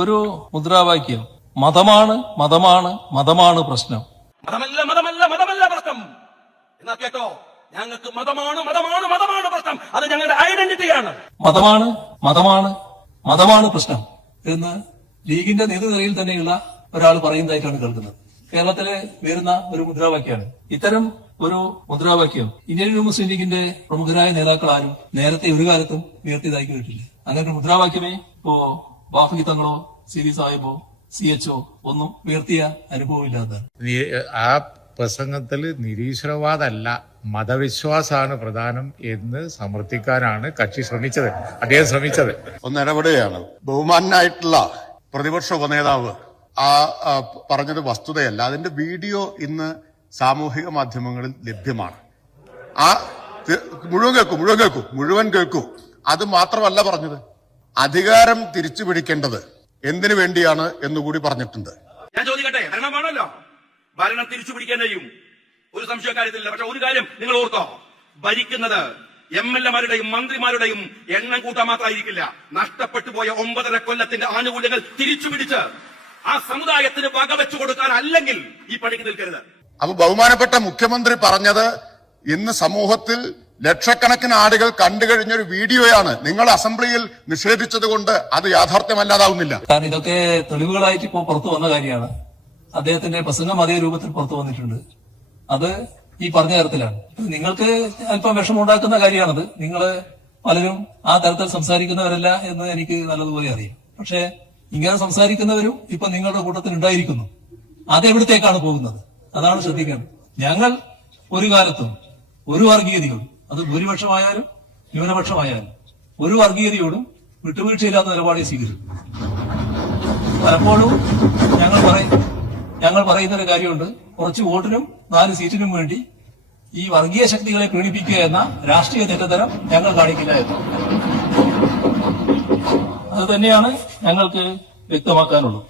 ഒരു മുദ്രാവാക്യം, മതമാണ് മതമാണ് മതമാണ് പ്രശ്നം. മതമല്ല മതമല്ല മതമല്ല പ്രശ്നം എന്നാ കേട്ടോ, ഞങ്ങൾക്ക് മതമാണ് മതമാണ് മതമാണ് പ്രശ്നം. അത് ഞങ്ങളുടെ ഐഡന്റിറ്റിയാണ്. മതമാണ് മതമാണ് മതമാണ് പ്രശ്നം എന്ന് ലീഗിന്റെ നേതൃനിരയിൽ തന്നെയുള്ള ഒരാൾ പറയുന്നതായിട്ടാണ് കേൾക്കുന്നത്. കേരളത്തിലെ വരുന്ന ഒരു മുദ്രാവാക്യമാണ്. ഇത്തരം ഒരു മുദ്രാവാക്യം ഇന്ത്യൻ മുസ്ലിം ലീഗിന്റെ പ്രമുഖരായ നേതാക്കൾ ആരും നേരത്തെ ഒരു കാലത്തും ഉയർത്തിയതായി കേട്ടില്ല. അങ്ങനെ ഒരു മുദ്രാവാക്യമേ ഇപ്പോ ബാഫി തങ്ങളോ സിരി സാഹിബോ CHO ഒന്നും ഉയർത്തിയ അനുഭവമില്ലാത്തതാണ്. ആ പ്രസംഗത്തിൽ നിരീശ്വരവാദമല്ല മതവിശ്വാസമാണ് പ്രധാനം എന്ന് സമർത്ഥിക്കാനാണ് കക്ഷി ശ്രമിച്ചത്, അദ്ദേഹം ശ്രമിച്ചത്. ഒന്ന് ഇടപെടുകയാണ്. ബഹുമാനായിട്ടുള്ള പ്രതിപക്ഷ ഉപനേതാവ് പറഞ്ഞത് വസ്തുതയല്ല. അതിന്റെ വീഡിയോ ഇന്ന് സാമൂഹിക മാധ്യമങ്ങളിൽ ലഭ്യമാണ്. മുഴുവൻ കേൾക്കൂ. അത് മാത്രമല്ല പറഞ്ഞത്, അധികാരം തിരിച്ചു പിടിക്കേണ്ടത് എന്തിനു വേണ്ടിയാണ് എന്നുകൂടി പറഞ്ഞിട്ടുണ്ട്. ഞാൻ ചോദിക്കട്ടെ, ഭരണമാണല്ലോ, ഭരണം തിരിച്ചു പിടിക്കാൻ കഴിയും, ഒരു സംശയക്കാര്യത്തിലില്ല. പക്ഷെ ഒരു കാര്യം നിങ്ങൾ ഓർത്തോ, ഭരിക്കുന്നത് MLA-മാരുടെയും മന്ത്രിമാരുടെയും എണ്ണം കൂട്ടാൻ മാത്രമായിരിക്കില്ല. നഷ്ടപ്പെട്ടു പോയ 9.5 കൊല്ലത്തിന്റെ ആനുകൂല്യങ്ങൾ തിരിച്ചു പിടിച്ച് ആ സമുദായത്തിന് വകവെച്ചു കൊടുക്കാൻ അല്ലെങ്കിൽ ഈ പണിക്ക് നിൽക്കരുത്. അപ്പൊ ബഹുമാനപ്പെട്ട മുഖ്യമന്ത്രി പറഞ്ഞത് ഇന്ന് സമൂഹത്തിൽ ലക്ഷക്കണക്കിന് ആളുകൾ കണ്ടുകഴിഞ്ഞൊരു വീഡിയോയാണ്. നിങ്ങൾ അസംബ്ലിയിൽ നിഷേധിച്ചത് കൊണ്ട് അത് യാഥാർത്ഥ്യമല്ലാതാവുന്നില്ല. കാരണം ഇതൊക്കെ തെളിവുകളായിട്ട് ഇപ്പോൾ പുറത്തു വന്ന കാര്യമാണ്. അദ്ദേഹത്തിന്റെ പ്രസംഗം അതേ രൂപത്തിൽ പുറത്തു വന്നിട്ടുണ്ട്. അത് ഈ പറഞ്ഞ തരത്തിലാണ്. നിങ്ങൾക്ക് അല്പം വിഷമമുണ്ടാക്കുന്ന കാര്യമാണത്. നിങ്ങൾ പലരും ആ തരത്തിൽ സംസാരിക്കുന്നവരല്ല എന്ന് എനിക്ക് നല്ലതുപോലെ അറിയാം. പക്ഷെ ഇങ്ങനെ സംസാരിക്കുന്നവരും ഇപ്പൊ നിങ്ങളുടെ കൂട്ടത്തിൽ ഉണ്ടായിരിക്കുന്നു. അതെവിടത്തേക്കാണ് പോകുന്നത്? അതാണ് ശ്രദ്ധിക്കേണ്ടത്. ഞങ്ങൾ ഒരു കാലത്തും ഒരു വർഗീയതയോടും, അത് ഭൂരിപക്ഷമായാലും ന്യൂനപക്ഷമായാലും, ഒരു വർഗീയതയോടും വിട്ടുവീഴ്ചയില്ലാത്ത നിലപാടെ സ്വീകരിക്കും. പലപ്പോഴും ഞങ്ങൾ പറയുന്നൊരു കാര്യമുണ്ട്, കുറച്ച് വോട്ടിനും 4 സീറ്റിനും വേണ്ടി ഈ വർഗീയ ശക്തികളെ പീഡിപ്പിക്കുക എന്ന രാഷ്ട്രീയ തെറ്റത്തരം ഞങ്ങൾ കാണിക്കില്ല എന്ന്. അത് തന്നെയാണ് ഞങ്ങൾക്ക് വ്യക്തമാക്കാനുള്ളത്.